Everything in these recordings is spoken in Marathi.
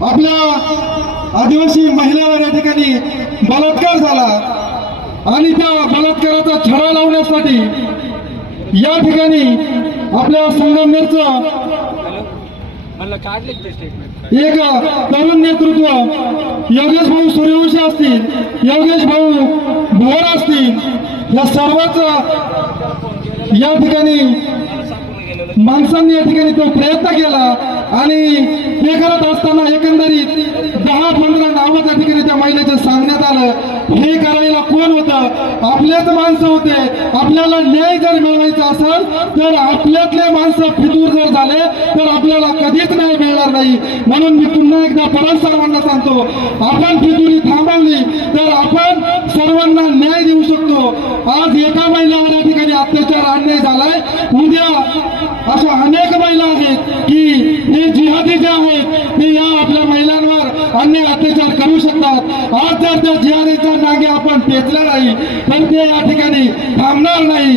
आपल्या आदिवासी महिलावर या ठिकाणी बलात्कार झाला आणि त्या बलात्काराचा छडा लावण्यासाठी या ठिकाणी आपल्या संगमनेरचं एक तरुण नेतृत्व योगेश भाऊ सूर्यवंशी असतील, योगेश भाऊ भोर असतील, या सर्वच या ठिकाणी माणसांनी या ठिकाणी तो प्रयत्न केला आणि हे करत असताना एकंदरीत 10-15 नावं त्या ठिकाणी त्या महिलेचं सांगण्यात आलं। हे करायला कोण होतं? आपलेच माणसं होते। आपल्याला न्याय जर मिळवायचा असेल तर आपल्यातले माणसं फितूर जर झाले तर आपल्याला कधीच न्याय मिळणार नाही। म्हणून मी पुन्हा एकदा परत सर्वांना सांगतो, आपण फितुरी थांबवली तर आपण सर्वांना न्याय देऊ शकतो। आज एका महिलेवर या ठिकाणी अत्याचार अन्याय झालाय, उद्या अशा अनेक महिला आहेत की हे जिहादी जे आहेत ते या आपल्या महिलांवर अन्याय अत्याचार करू शकतात। आज जर त्या जिहादीचा नागे आपण पेचला नाही तर ते या ठिकाणी थांबणार नाही।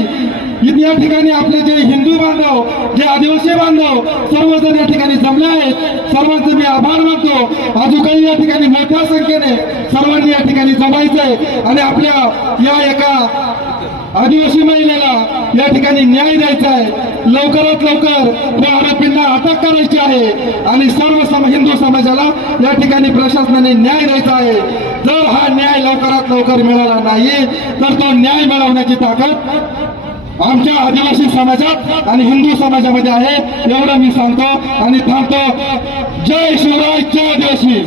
या ठिकाणी आपले जे हिंदू बांधव, जे आदिवासी बांधव सर्वजण या ठिकाणी जमले आहेत, सर्वांचे मी आभार मानतो। अजून काही या ठिकाणी मोठ्या संख्येने सर्वांनी या ठिकाणी जमायचंय आणि आपल्या या एका आदिवासी महिलेला या ठिकाणी न्याय द्यायचा आहे। लवकरात लवकर त्या आरोपींना अटक करायची आहे आणि सर्व हिंदू समाजाला या ठिकाणी प्रशासनाने न्याय द्यायचा आहे। जर हा न्याय लवकरात लवकर मिळाला नाही तर तो न्याय मिळवण्याची ताकद आमच्या आदिवासी समाजात आणि हिंदू समाजामध्ये आहे, एवढं मी सांगतो आणि थांबतो। जय शिवराय, जय आदिवासी।